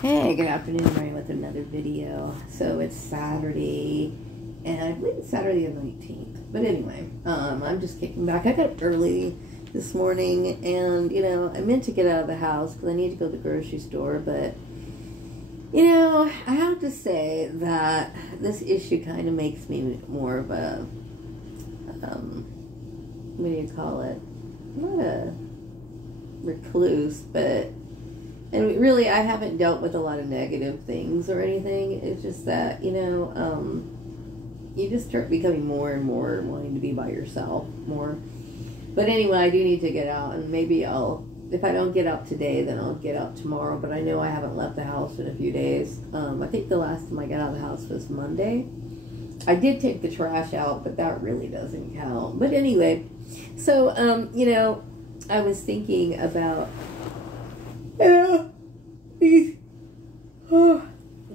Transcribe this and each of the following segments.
Hey, good afternoon, Mary, with another video. So it's Saturday, and I believe it's Saturday the 19th. But anyway, I'm just kicking back. I got up early this morning, and, I meant to get out of the house because I need to go to the grocery store. But, I have to say that this issue kind of makes me more of a, what do you call it? Not a recluse, but... And really, I haven't dealt with a lot of negative things or anything. It's just that, you just start becoming more and more wanting to be by yourself more. But anyway, I do need to get out, and maybe if I don't get out today, then I'll get out tomorrow. But I know I haven't left the house in a few days. I think the last time I got out of the house was Monday. I did take the trash out, but that really doesn't count. But anyway, so, I was thinking about...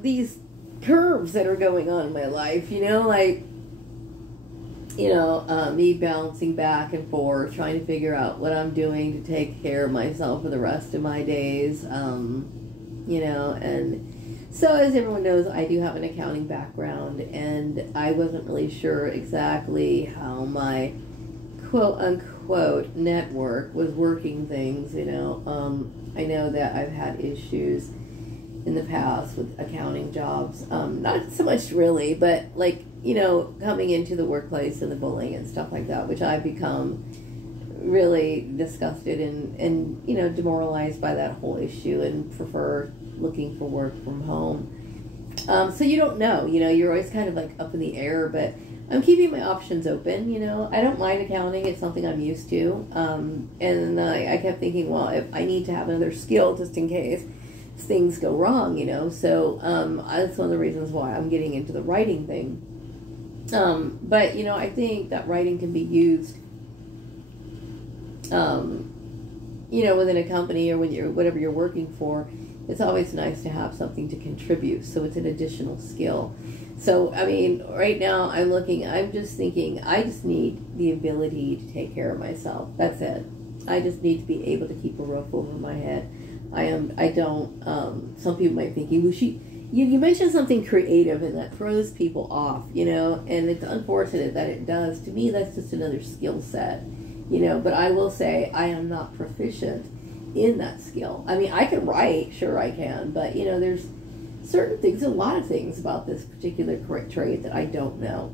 these curves that are going on in my life, me bouncing back and forth, trying to figure out what I'm doing to take care of myself for the rest of my days, and so as everyone knows, I do have an accounting background, and I wasn't really sure exactly how my quote-unquote network was working things, I know that I've had issues in the past with accounting jobs. Not so much really, but coming into the workplace and the bullying and stuff like that, which I've become really disgusted and demoralized by that whole issue and prefer looking for work from home. So you don't know, you're always kind of like up in the air, but I'm keeping my options open, I don't mind accounting. It's something I'm used to. And I kept thinking, well, if I need to have another skill just in case things go wrong, So that's one of the reasons why I'm getting into the writing thing. But, I think that writing can be used, within a company or when whatever you're working for. It's always nice to have something to contribute, so it's an additional skill. So, right now I'm just thinking, I just need the ability to take care of myself. That's it. I just need to be able to keep a roof over my head. Some people might think, well, you mentioned something creative and that throws people off, and it's unfortunate that it does. To me, that's just another skill set, but I will say I am not proficient in that skill. I can write, sure I can, but there's certain things, a lot of things about this particular trade that I don't know,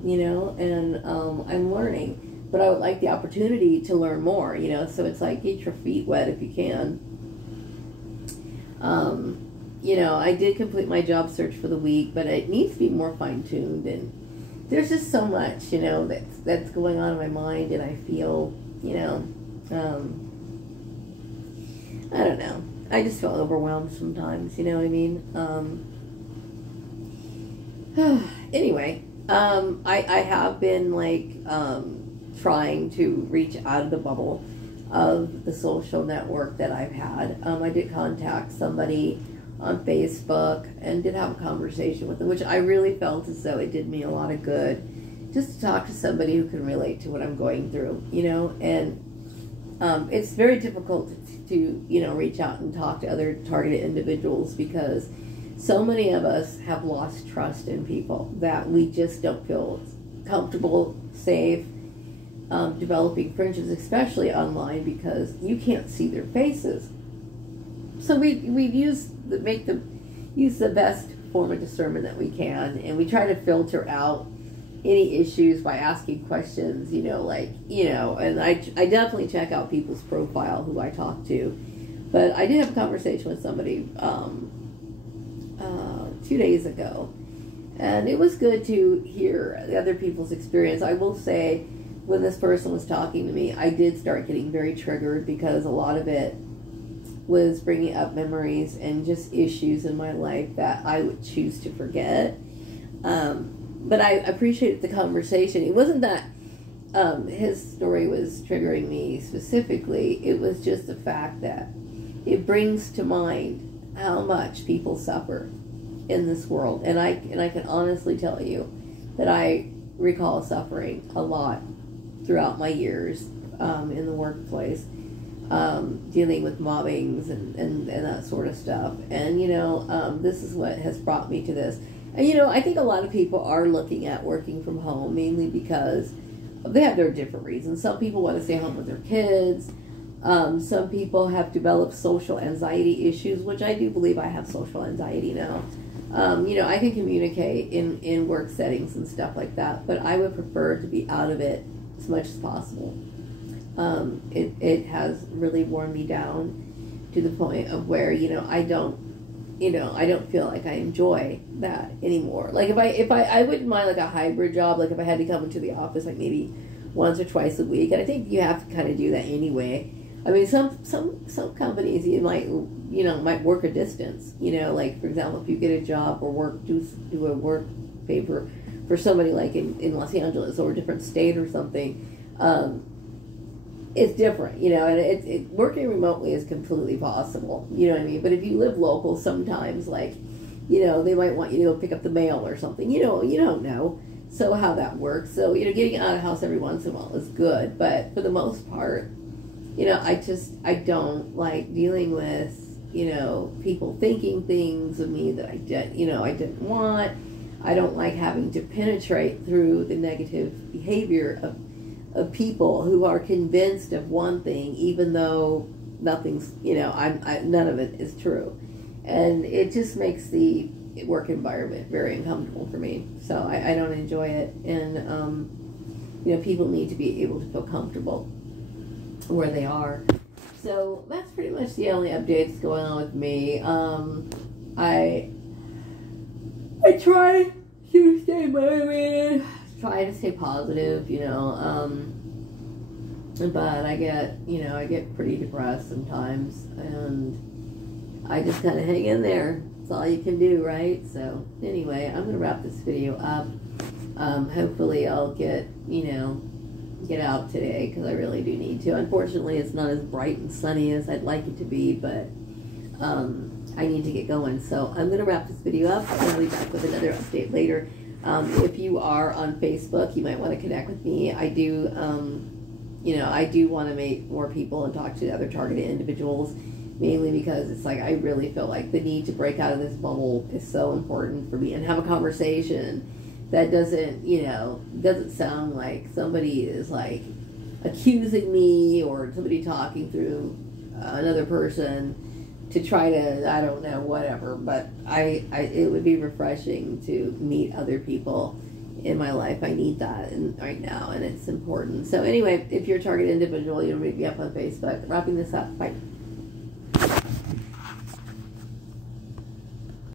and I'm learning, but I would like the opportunity to learn more, so it's like, get your feet wet if you can. I did complete my job search for the week, but it needs to be more fine-tuned, and there's just so much, that's going on in my mind, and I feel, I don't know. I just feel overwhelmed sometimes, you know what I mean? Anyway, I have been, trying to reach out of the bubble of the social network that I've had. I did contact somebody on Facebook and did have a conversation with them, which I really felt as though it did me a lot of good just to talk to somebody who can relate to what I'm going through, and it's very difficult to reach out and talk to other targeted individuals because so many of us have lost trust in people that we just don't feel comfortable, safe, developing friendships, especially online, because you can't see their faces. So we use the best form of discernment that we can, and we try to filter out any issues by asking questions, and I definitely check out people's profile who I talk to. But I did have a conversation with somebody 2 days ago, and it was good to hear the other people's experience. I will say, when this person was talking to me, I did start getting very triggered because a lot of it was bringing up memories and just issues in my life that I would choose to forget. But I appreciated the conversation. It wasn't that his story was triggering me specifically. It was just the fact that it brings to mind how much people suffer in this world. And I can honestly tell you that I recall suffering a lot throughout my years in the workplace. dealing with mobbings and that sort of stuff. And, this is what has brought me to this. And, I think a lot of people are looking at working from home mainly because they have their different reasons. Some people want to stay home with their kids. Some people have developed social anxiety issues, which I do believe I have social anxiety now. I can communicate in work settings and stuff like that, but I would prefer to be out of it as much as possible. It has really worn me down to the point of where, I don't feel like I enjoy that anymore. Like if I wouldn't mind like a hybrid job, like if I had to come into the office like maybe once or twice a week, and I think you have to kind of do that anyway. I mean, some companies you might work a distance. Like for example, if you get a job or do a work paper for somebody like in Los Angeles or a different state or something, it's different. And working remotely is completely possible. You know what I mean? But if you live local, sometimes like, they might want you to go pick up the mail or something. You don't know. So how that works. So getting out of the house every once in a while is good, but for the most part, I don't like dealing with, people thinking things of me that I didn't want. I don't like having to penetrate through the negative behavior of people who are convinced of one thing, even though nothing's, none of it is true. And it just makes the work environment very uncomfortable for me. So I don't enjoy it. And, people need to be able to feel comfortable where they are. So that's pretty much the only updates going on with me. I try to stay motivated, try to stay positive, but I get pretty depressed sometimes, and I just kind of hang in there. That's all you can do, right? So anyway, I'm gonna wrap this video up. Hopefully I'll get out today, because I really do need to. Unfortunately, it's not as bright and sunny as I'd like it to be, but I need to get going. So I'm going to wrap this video up. I'll be back with another update later. If you are on Facebook, you might want to connect with me. I do want to meet more people and talk to other targeted individuals, mainly because it's like I really feel like the need to break out of this bubble is so important for me, and have a conversation that doesn't sound like somebody is like accusing me or somebody talking through another person to try to, I don't know, whatever. But it would be refreshing to meet other people in my life. I need that right now, and it's important. So anyway, if you're a target individual, you'll meet me up on Facebook. Wrapping this up. Bye.